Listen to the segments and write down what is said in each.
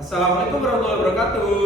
Assalamualaikum warahmatullahi wabarakatuh.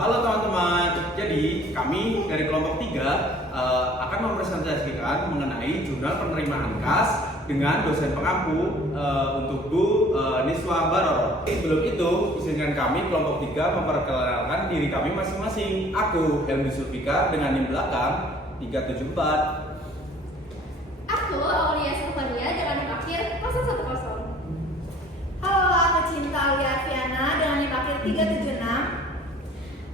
Halo teman-teman. Jadi kami dari kelompok 3 akan mempresentasikan mengenai jurnal penerimaan kas dengan dosen pengampu untuk Bu Niswa Baroro. Sebelum itu, izinkan kami kelompok 3 memperkenalkan diri kami masing-masing. Aku Helmi Sulfika dengan NIM belakang 374. Aku Aulia Sylvania dengan NIM akhir 010. Halo, aku Cinta Aulia Arfiana dengan NIM akhir 376.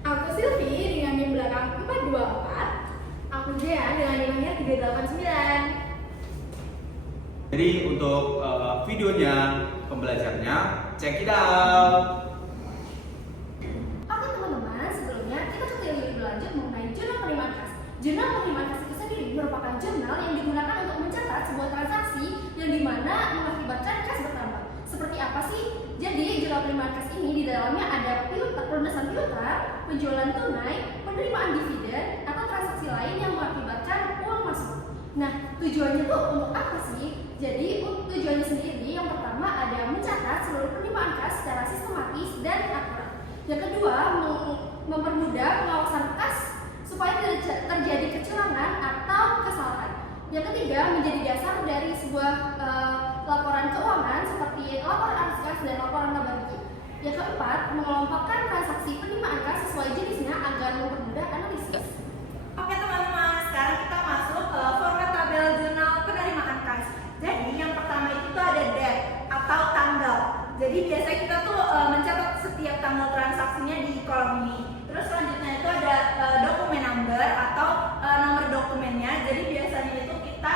Aku Silvi dengan NIM belakang 424. Aku Jea dengan NIM akhir 389. Jadi untuk videonya, pembelajarannya, check it out. Oke teman-teman, sebelumnya kita ketahui lebih lanjut mengenai jurnal penerimaan kas. Jurnal penerimaan kas itu sendiri merupakan jurnal yang digunakan untuk mencatat sebuah transaksi yang dimana mengakibatkan kas bertambah. Seperti apa sih? Jadi jurnal penerimaan kas ini di dalamnya ada pelunasan piutang, penjualan tunai, penerimaan dividen, atau transaksi lain yang mengakibatkan uang masuk. Nah, tujuannya tuh untuk apa sih? Jadi tujuannya sendiri yang pertama ada mencatat seluruh penerimaan kas secara sistematis dan akurat. Yang kedua, mempermudah pengawasan kas supaya tidak terjadi kecurangan atau kesalahan. Yang ketiga, menjadi dasar dari sebuah laporan keuangan seperti laporan arus kas dan laporan laba rugi. Yang keempat, mengelompokkan transaksi penerimaan kas sesuai jenisnya agar mempermudah analisis. Oke teman-teman, sekarang kita masuk ke format tabel jurnal penerimaan kas. Jadi yang pertama itu tuh ada date atau tanggal. Jadi biasanya kita tuh mencatat setiap tanggal transaksinya di kolom ini. Terus selanjutnya itu ada dokumen number atau nomor dokumennya. Jadi biasanya itu kita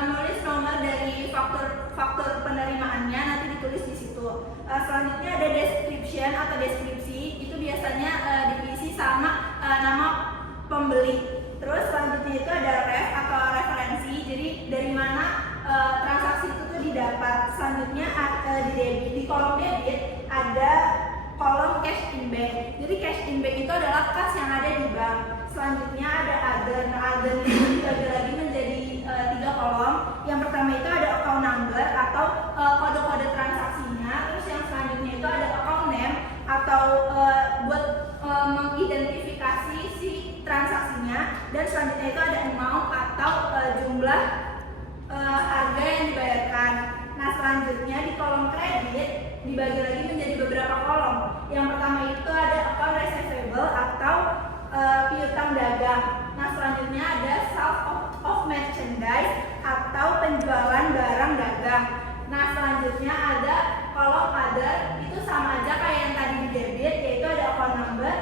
menulis nomor dari faktur penerimaannya nanti ditulis di situ. Selanjutnya ada description atau deskripsi. Itu biasanya diisi sama nama pembeli. Terus selanjutnya itu ada ref atau referensi. Jadi dari mana transaksi itu tuh didapat. Selanjutnya di debit, di kolom debit ada kolom cash in bank. Jadi cash in bank itu adalah kas yang ada di bank. Selanjutnya ada other. Nah, other itu dibagi lagi menjadi 3 kolom. Yang pertama itu ada account number atau kode-kode transaksinya. Terus yang selanjutnya itu ada account name atau buat mengidentifikasi si transaksinya. Dan selanjutnya itu ada amount atau jumlah harga yang dibayarkan. Nah, selanjutnya di kolom kredit dibagi lagi menjadi beberapa kolom. Yang pertama itu ada account receivable atau piutang dagang. Nah, selanjutnya ada sales of merchandise atau penjualan barang dagang. Nah, selanjutnya ada kolom other, itu sama aja kayak yang tadi di debit, yaitu ada account number,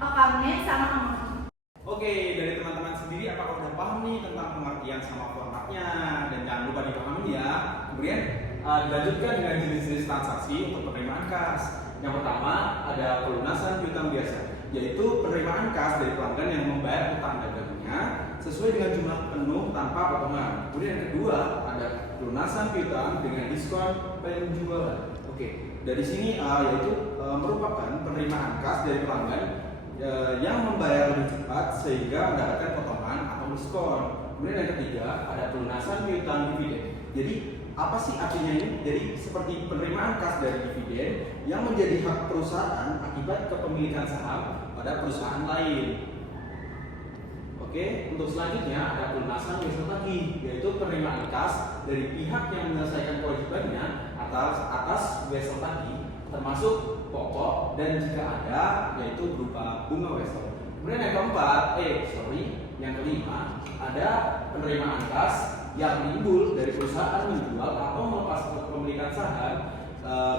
account name, sama amount. Oke, dari teman-teman sendiri apakah udah paham nih tentang pengertian sama formatnya? Dan jangan lupa dipahami ya. Kemudian dilanjutkan dengan jenis-jenis transaksi untuk penerimaan kas. Yang pertama ada pelunasan piutang biasa, yaitu penerimaan kas dari pelanggan yang membayar utang dagangnya sesuai dengan jumlah penuh tanpa potongan. Kemudian yang kedua ada pelunasan piutang dengan diskon penjualan. Oke, dari sini yaitu merupakan penerimaan kas dari pelanggan yang membayar lebih cepat sehingga mendapatkan potongan atau diskon. Kemudian yang ketiga ada pelunasan piutang dividen. Jadi apa sih artinya ini? Jadi seperti penerimaan kas dari dividen yang menjadi hak perusahaan akibat kepemilikan saham pada perusahaan lain. Oke, untuk selanjutnya ada pelunasan wesel tagih, yaitu penerimaan kas dari pihak yang menyelesaikan kewajibannya atas wesel tagih, termasuk pokok dan jika ada yaitu berupa bunga wesel. Kemudian yang keempat, yang kelima ada penerimaan kas yang timbul dari perusahaan menjual atau melepas kepemilikan saham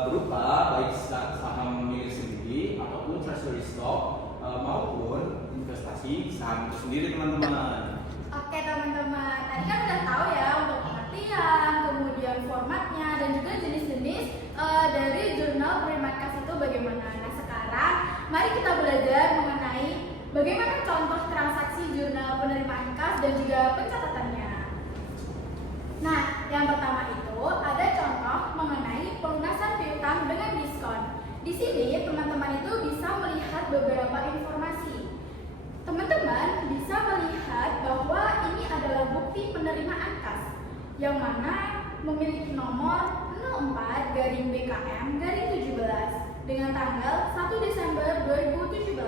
berupa baik saham milik sendiri ataupun treasury stock maupun investasi saham itu sendiri teman-teman. Oke teman-teman, tadi kan udah tahu ya untuk pengertian, kemudian formatnya dan juga jenis-jenis dari jurnal penerimaan kas itu bagaimana. Nah sekarang mari kita belajar mengenai bagaimana contoh transaksi jurnal penerimaan kas dan juga pencatatannya. Nah yang pertama itu ada contoh mengenai pelunasan piutang dengan diskon. Di sini teman-teman itu bisa melihat beberapa informasi. Teman-teman bisa melihat bahwa ini adalah bukti penerimaan kas yang mana memiliki nomor 04/BKM/17 dengan tanggal 1 Desember 2017.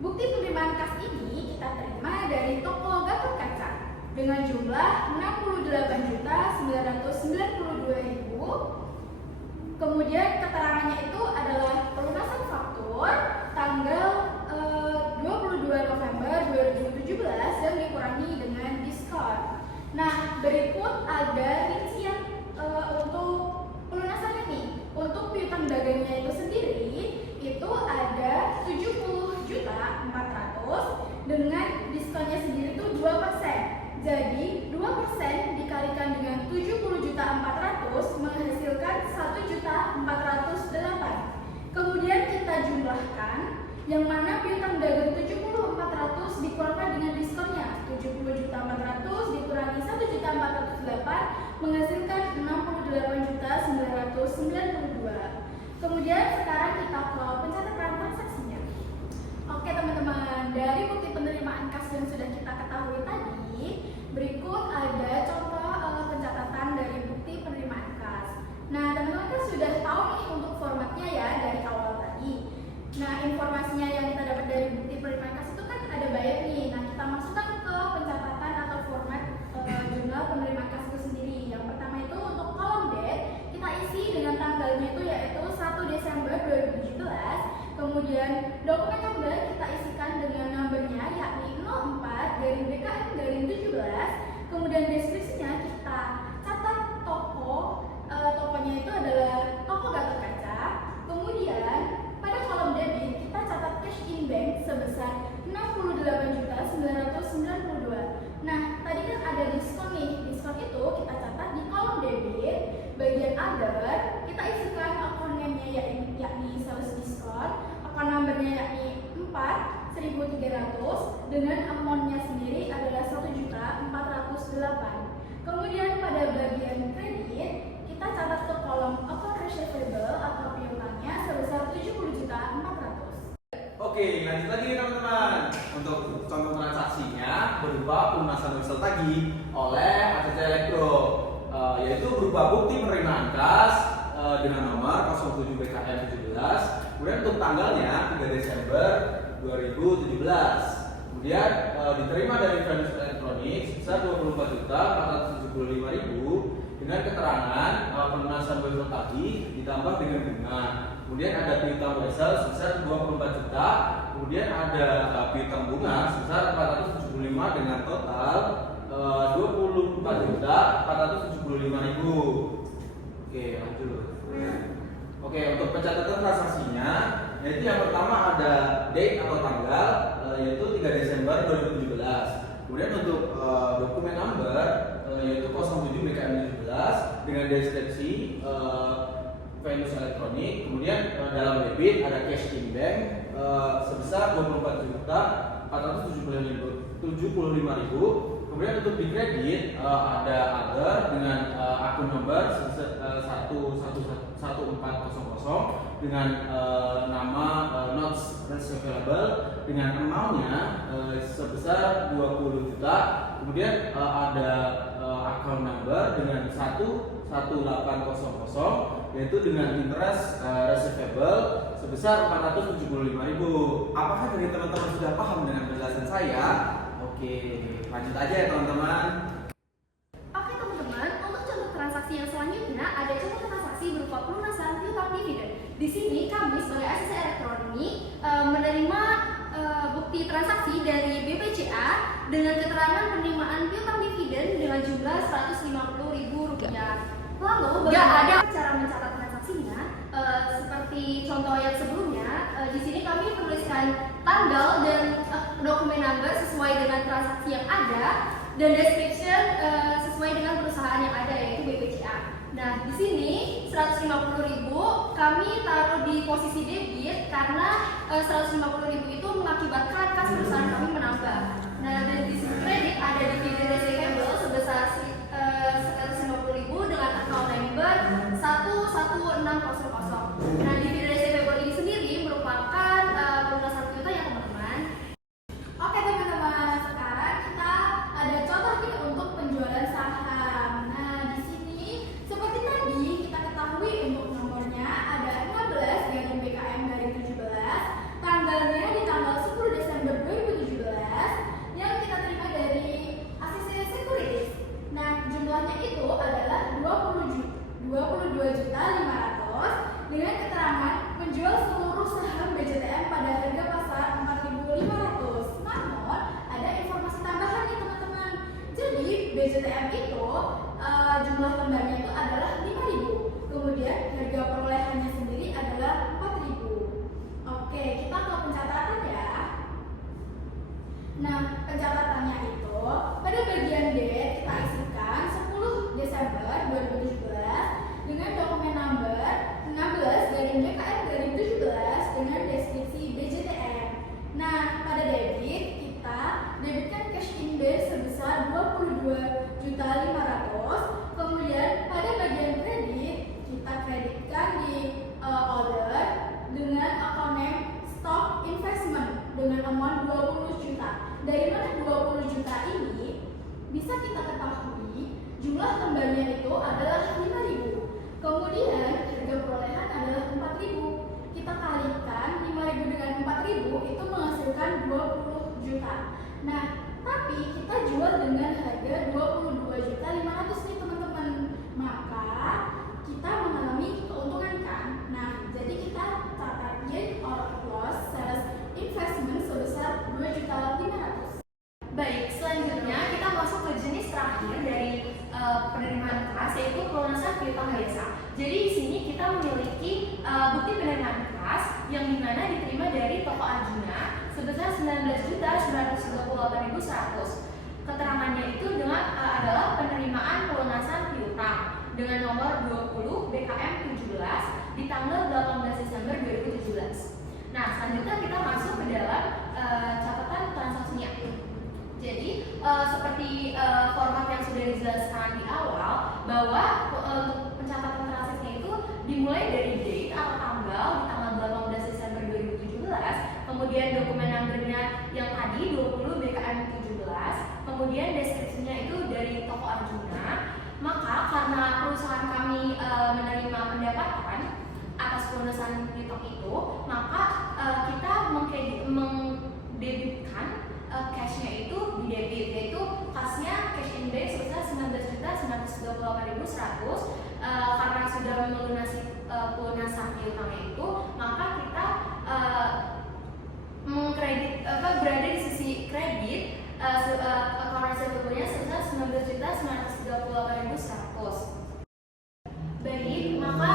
Bukti penerimaan kas ini kita terima dari toko Gatot Kaca dengan jumlah 68.992.000. Kemudian keterangannya itu adalah pelunasan faktur tanggal 22 November 2017 dan dikurangi dengan diskon. Nah, berikut ada rincian untuk pelunasannya nih. Untuk piutang dagangnya itu sendiri itu ada 70.400.000 dengan diskonnya sendiri itu 2%. Jadi 2% dikalikan dengan 70.400.000 menghasilkan 1.408.000. Kemudian kita jumlahkan, yang mana piutang dagang 70.400.000 dikurangkan dengan diskonnya 70.400.000 dikurangi 1.408.000 menghasilkan 68.992. Kemudian sekarang kita ke pencatatan transaksinya. Oke teman-teman, dari bukti penerimaan kas yang sudah kita ketahui tadi, berikut ada contoh pencatatan dari bukti penerimaan kas. Nah, teman-teman kan sudah tahu nih untuk formatnya ya dari awal tadi. Nah, informasinya yang kita dapat dari bukti penerimaan kas itu kan ada banyak nih. Nah, kita masukkan ke pencatatan atau format jurnal penerimaan kas itu sendiri. Yang pertama itu untuk kolom date, kita isi dengan tanggalnya itu yaitu 1 Desember 2017. Kemudian dokumen tabel kita isikan dengan nomornya yakni 04/BKM/17. Kemudian deskripsinya kita catat tokonya itu adalah toko Gatot Kaca. Kemudian pada kolom debit kita catat cash in bank sebesar 68.992. Nah, tadi kan ada diskon nih. Diskon itu kita catat di kolom debit bagian other, kita isikan account name-nya yakni sales diskon, account number-nya yakni 4.300 dengan amount-nya sendiri adalah 1.408. Kemudian pada bagian kredit kita catat ke kolom account receivable atau piutangnya sebesar 70.400. Oke, lanjut lagi teman-teman. Untuk contoh transaksinya berupa pelunasan wesel tagih oleh ACC Elektro, yaitu berupa bukti penerimaan kas dengan nomor 07 BKM 17. Kemudian untuk tanggalnya 3 Desember 2017. Kemudian diterima dari Venus Elektronik sebesar 24.475.000 dengan keterangan pelunasan wesel tagih ditambah dengan bunga. Kemudian ada piutang wesel sebesar 24 juta. Kemudian ada piutang bunga sebesar 475 dengan total 24.475.000. Oke, lanjut. Oke, untuk pencatatan transaksinya, yaitu yang pertama ada date atau tanggal, yaitu 3 Desember 2017. Kemudian untuk dokumen number, yaitu 07 BKM 17 dengan deskripsi Venus Elektronik. Kemudian dalam debit ada cash in bank sebesar 24.475.000. Kemudian untuk di kredit ada other dengan akun nomor 11400 dengan nama notes receivable dengan amount-nya sebesar 20 juta. Kemudian ada account number dengan 11800 yaitu dengan interest receivable sebesar 475.000. Apakah dari teman-teman sudah paham dengan penjelasan saya? Oke, lanjut aja ya teman-teman. Oke teman-teman, untuk contoh transaksi yang selanjutnya ada contoh transaksi berupa pelunasan piutang dividen. Di sini kami sebagai ACC Elektronik menerima bukti transaksi dari BPCA dengan keterangan penerimaan piutang dividen dengan jumlah Rp150.000. Lalu bagaimana cara mencatat transaksinya? Seperti contoh yang sebelumnya, di sini kami menuliskan tanggal dan dokumen number sesuai dengan transaksi yang ada dan description sesuai dengan perusahaan yang ada yaitu BPCA. Nah, di sini 150.000 kami taruh di posisi debit karena 150.000 itu mengakibatkan kas perusahaan kami menambah. Nah, dan di sisi kredit ada dividen receivable sebesar 150.000 dengan account number 11600. Nah, dividen receivable ini sendiri merupakan pelunasan piutang ya teman-teman. Oke teman-teman, sekarang kita ada contoh nih untuk penjualan saham. Nah, di sini seperti tadi kita ketahui untuk nomornya ada 15 pencatatannya itu pada bagian D kita isikan 10 Desember 2017 dengan dokumen number 16 garing BKM garing 17 dengan deskripsi BJTN. Nah, pada debit kita debitkan cash in bank sebesar 22.500.000. Kemudian pada bagian kredit kita kreditkan di order dengan account name stock investment dengan amount 20 juta. Dari mana 20 juta ini bisa kita ketahui jumlah lembarnya itu adalah 5.000. Kemudian harga perolehan adalah 4.000. Kita kalikan 5.000 dengan 4.000 itu menghasilkan 20 juta. Nah, tapi kita jual dengan harga 22.500.000 nih teman-teman. Maka kita mengalami keuntungan kan. Nah, jadi kita catat gain or loss sales investment sebesar 2.500.000. Baik, selanjutnya kita masuk ke jenis terakhir dari penerimaan kas, yaitu pelunasan piutang biasa. Jadi di sini kita memiliki bukti penerimaan kas yang dimana diterima dari toko Arjuna sebesar 19.938.100. Keterangannya itu adalah penerimaan pelunasan piutang dengan nomor 20 BKM 17 di tanggal 18 Desember 2017. Nah, selanjutnya kita masuk ke dalam catatan transaksinya. Jadi seperti format yang sudah dijelaskan di awal bahwa untuk pencatatan transaksinya itu dimulai dari date atau tanggal di tanggal 18 Desember 2017, kemudian dokumen numbernya yang tadi 20 BKM 17, kemudian deskripsinya itu dari toko Arjuna. Maka karena perusahaan kami menerima pendapatan atas pelunasan piutang itu, maka kita mendebitkan cashnya itu di debit, yaitu kasnya cash in bank sebesar 19.938.100. Karena sudah melunasi pelunasan piutangnya itu, maka kita berada di sisi kredit account receivable-nya sebesar 19.938.100. Baik, maka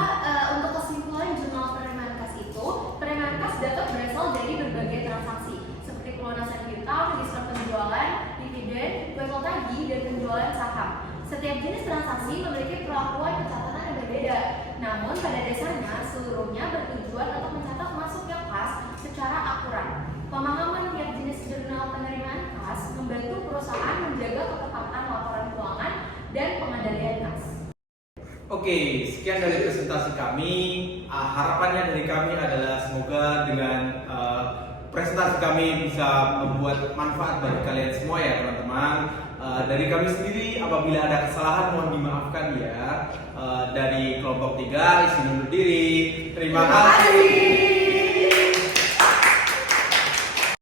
untuk kesimpulan jurnal penerimaan kas itu, penerimaan kas dapat berasal dari berbagai transaksi seperti pelunasan piutang, diskon penjualan, dividen, level tagih, dan penjualan saham. Setiap jenis transaksi memiliki perlakuan pencatatan yang berbeda. Namun pada dasarnya seluruhnya bertujuan untuk mencatat masuknya kas secara akurat. Pemahaman tiap jenis jurnal penerimaan kas membantu perusahaan menjaga ketepatan laporan keuangan dan pengendalian kas. Oke, sekian dari presentasi kami. Harapannya dari kami adalah semoga dengan presentasi kami bisa membuat manfaat bagi kalian semua ya teman-teman. Dari kami sendiri apabila ada kesalahan mohon dimaafkan ya. Dari kelompok 3 izin undur diri. Terima kasih.